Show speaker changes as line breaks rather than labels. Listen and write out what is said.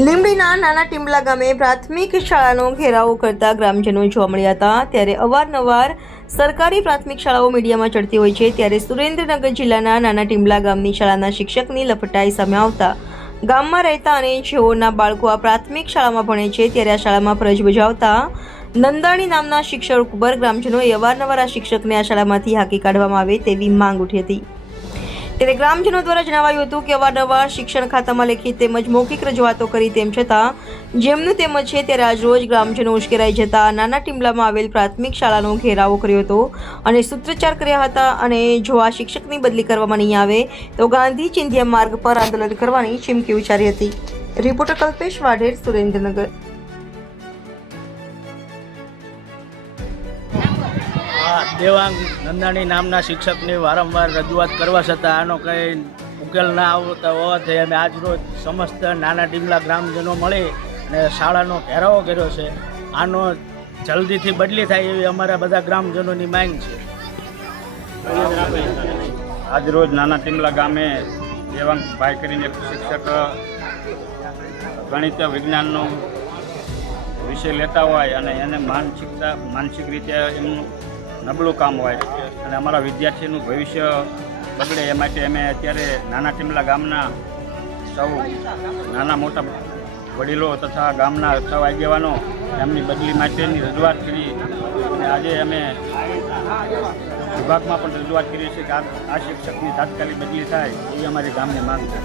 લીંબડીના નાના ટીમલા ગામે પ્રાથમિક શાળાનો ઘેરાવો કરતા ગ્રામજનો જોવા મળ્યા હતા. ત્યારે અવારનવાર સરકારી પ્રાથમિક શાળાઓ મીડિયામાં ચડતી હોય છે. ત્યારે સુરેન્દ્રનગર જિલ્લાના નાના ટીમલા ગામની શાળાના શિક્ષકની લપટાઈ સામે આવતા ગામમાં રહેતા અને જેઓના બાળકો આ પ્રાથમિક શાળામાં ભણે છે, ત્યારે આ શાળામાં ફરજ બજાવતા નંદાણી નામના શિક્ષક ઉપર ગ્રામજનોએ અવારનવાર આ શિક્ષકને આ શાળામાંથી હાંકી કાઢવામાં આવે તેવી માંગ ઉઠી હતી. ત્યારે ગ્રામજનો દ્વારા જણાવાયું હતું કે અવારનવાર શિક્ષણ ખાતામાં લેખિત તેમજ મૌખિક રજૂઆતો કરી તેમ છતાં, જેમનું તેમ છે ત્યારે આજરોજ ગ્રામજનો ઉશ્કેરાઈ જતા નાના ટીમલામાં આવેલ પ્રાથમિક શાળાનો ઘેરાવો કર્યો હતો અને સૂત્રોચ્ચાર કર્યા હતા અને જો આ શિક્ષકની બદલી કરવામાં નહીં આવે, તો ગાંધી ચિંધ્યા માર્ગ પર આંદોલન કરવાની ચીમકી ઉચ્ચારી હતી. રિપોર્ટર કલ્પેશ વાઢેર, સુરેન્દ્રનગર.
દેવાંગ નંદાણી નામના શિક્ષકની વારંવાર રજૂઆત કરવા છતાં આનો કંઈ ઉકેલ ના આવતા હોવાથી અમે આજરોજ સમસ્ત નાના ડીમલા ગ્રામજનો મળી અને શાળાનો ઘેરાવો કર્યો છે. આનો જલ્દીથી બદલી થાય એવી અમારા બધા ગ્રામજનોની માંગ છે.
આજરોજ નાના ટીમલા ગામે દેવાંગભાઈ કરીને શિક્ષક ગણિત, વિજ્ઞાનનો વિષય લેતા હોય અને એને માનસિકતા, માનસિક રીતે એમનું નબળું કામ હોય અને અમારા વિદ્યાર્થીનું ભવિષ્ય બગડે એ માટે અમે અત્યારે નાના ટીમલા ગામના સૌ નાના મોટા વડીલો તથા ગામના સૌ આગેવાનો એમની બદલી માટેની રજૂઆત કરી અને આજે અમે વિભાગમાં પણ રજૂઆત કરીએ છીએ કે આ શિક્ષકની તાત્કાલિક બદલી થાય એ અમારી ગામની માંગ છે.